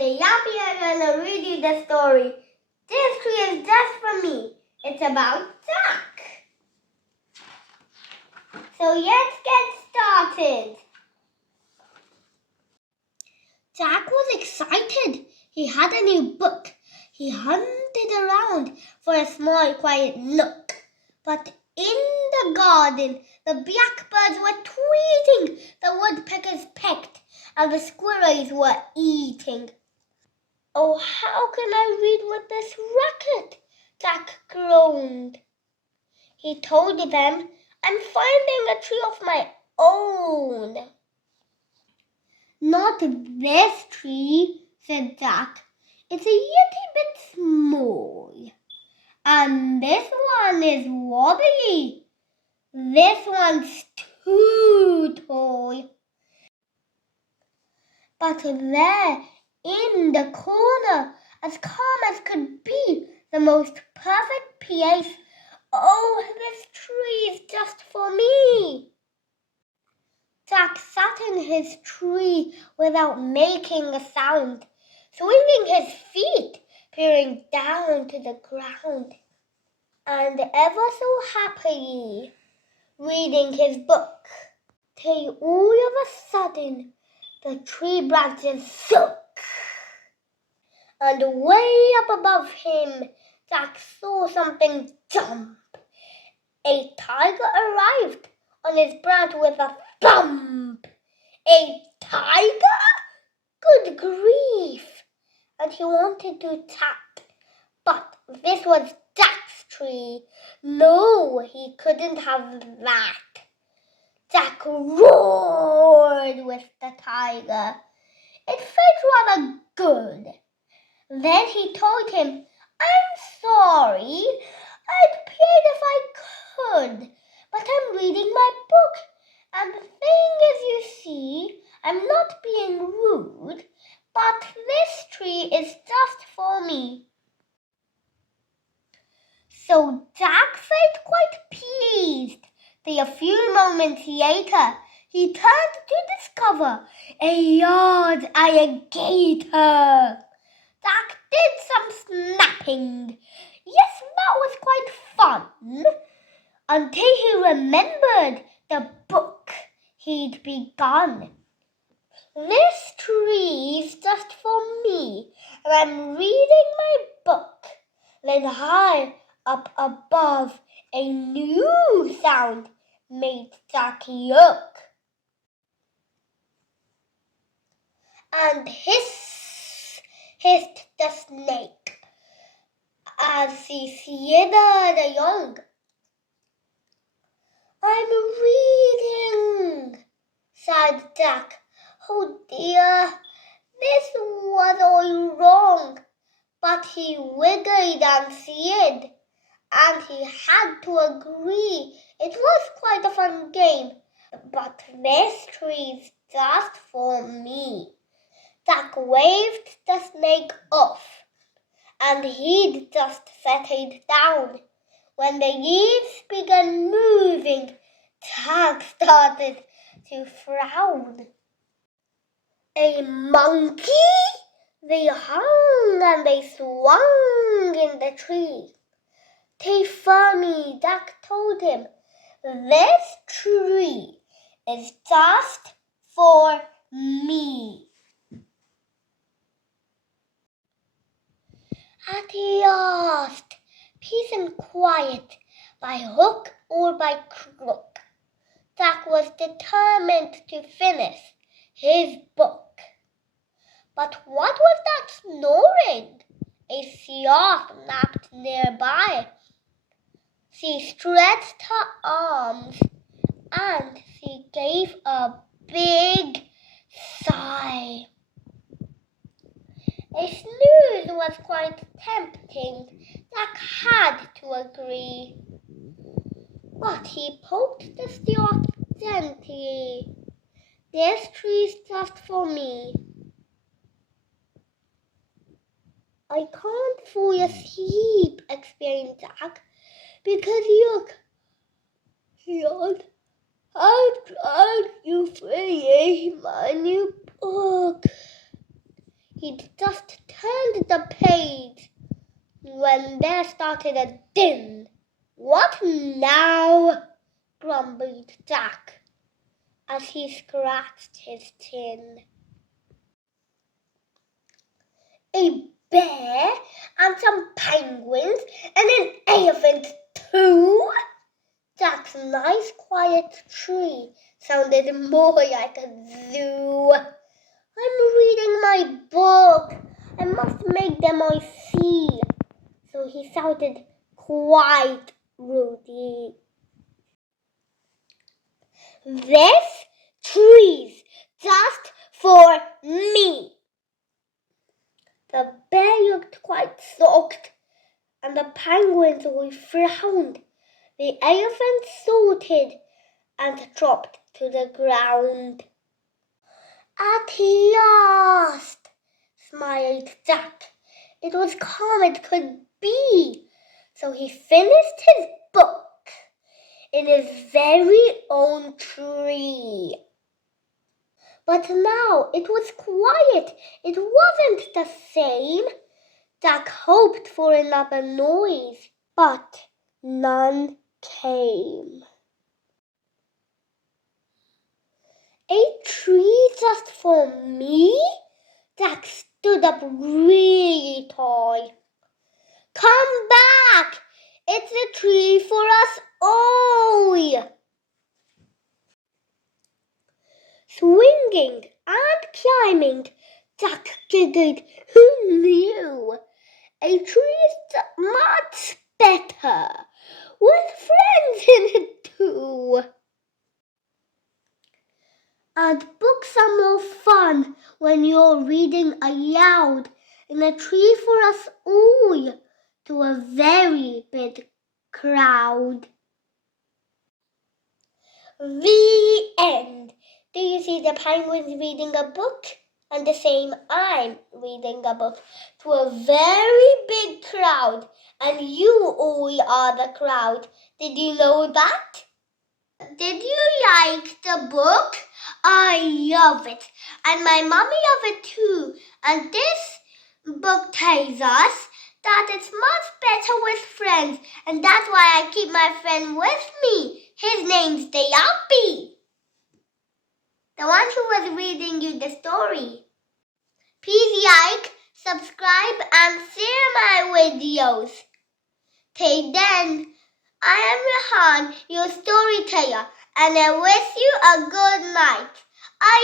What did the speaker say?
the Yappy I'm gonna read you the story. This tree is just for me. It's about Jack. So let's get started. Jack was excited. He had a new book. He hunted around for a small, quiet nook. But in the garden, the blackbirds were tweeting, the woodpeckers pecked, and the squirrels were eating. Oh, how can I read with this racket? Jack groaned. He told them, I'm finding a tree of my own. Not this tree, said Jack. It's a little bit small. And this one is wobbly. This one's too tall. But there, in the corner, as calm as could be, the most perfect place. Oh, this tree is just for me. Jack sat in his tree without making a sound, swinging his feet, peering down to the ground, and ever so happily reading his book, till all of a sudden the tree branches shook, and way up above him Jack saw something jump. A tiger arrived on his branch with a thump. A tiger? Good grief! And he wanted to tap, but this was Jack's tree. No, he couldn't have that. Jack roared with the tiger. It felt rather good. Then he told him, I'm sorry, I'd played if I could, but I'm reading my book, and the thing is, you see, I'm not being rude, but this tree is just for me. So Jack felt quite pleased. Till a few moments later, he turned to discover a large alligator. Jack did some snapping. Yes, that was quite fun, until he remembered the book he'd begun. This tree's just for me, and I'm reading my book. Then high up above, a new sound made Jack look. And hissed the snake as he slithered along. I'm reading, sighed Jack. Oh dear, this was all wrong. But he wiggled and slid, and he had to agree. It was quite a fun game. But this tree's just for me. Jack waved the snake off, and he'd just settled down. When the leaves began moving, Jack started to frown. A monkey? They hung and they swung in the tree. Till funny, Jack told him, this tree is just for me. At last, peace and quiet, by hook or by crook, Jack was determined to finish his book. But what was that snoring? A sloth napped nearby. She stretched her arms and she gave a big sigh. A snooze was quite tempting. Jack had to agree. But he poked the sloth gently. This tree's just for me. I can't fall asleep, explained Jack, because look, how tried you finish my new book. He'd just turned the page when there started a din. "What now?" grumbled Jack as he scratched his chin. "A bear and some penguins and an elephant too?" Jack's nice quiet tree sounded more like a zoo. "I'm reading my book. I must make them all see." So he shouted quite rudely, "This tree's just for me." The bear looked quite shocked, and the penguins all frowned. The elephant salted and dropped to the ground. "At last," smiled Jack. It was calm as could be. So he finished his book in his very own tree. But now it was quiet. It wasn't the same. Jack hoped for another noise, but none came. "A tree just for me?" Jack stood up really tall. "Come back! It's a tree for us all!" Swinging and climbing, Jack giggled. Who knew? A tree is much better with friends in it too. And books are more fun when you're reading aloud in a tree for us all to a very big crowd. The end. Do you see the penguins reading a book? And the same, I'm reading a book to a very big crowd. And you all are the crowd. Did you know that? Did you like the book? I love it. And my mommy loves it too. And this book tells us that it's much better with friends. And that's why I keep my friend with me. His name's Yappy, the one who was reading you the story. Please like, subscribe, and share my videos. Till then, I am Rehan, your storyteller, and I wish you a good night. I